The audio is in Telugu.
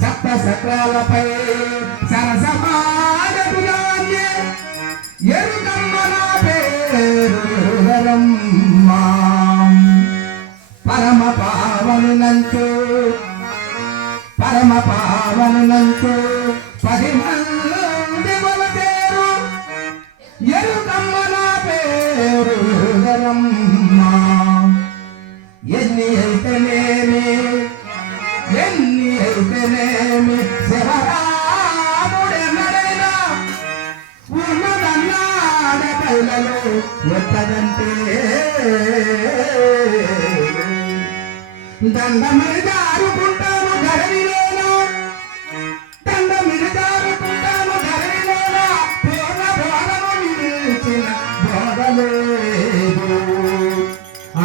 సప్త సక్రాలపై సరసమాడపురాన్య ఎరుగమ్మ నా పేరు ఎరుగరమ్మ పరమ పావనునంటూ పరమ పావనునంటూ పది మంది పేరు ఎరుగమ్మ నా పేరు ఎన్ని అయితేనే ఎన్ని అయితేనేమి శివరాముడెన్నడైనా దారుకుంటాను ధరణిలోనా దండమిని దారుకుంటాను ధరణిలోనా. పూర్ణ బోధము మిగిల్చిన బోధలేదు ఆ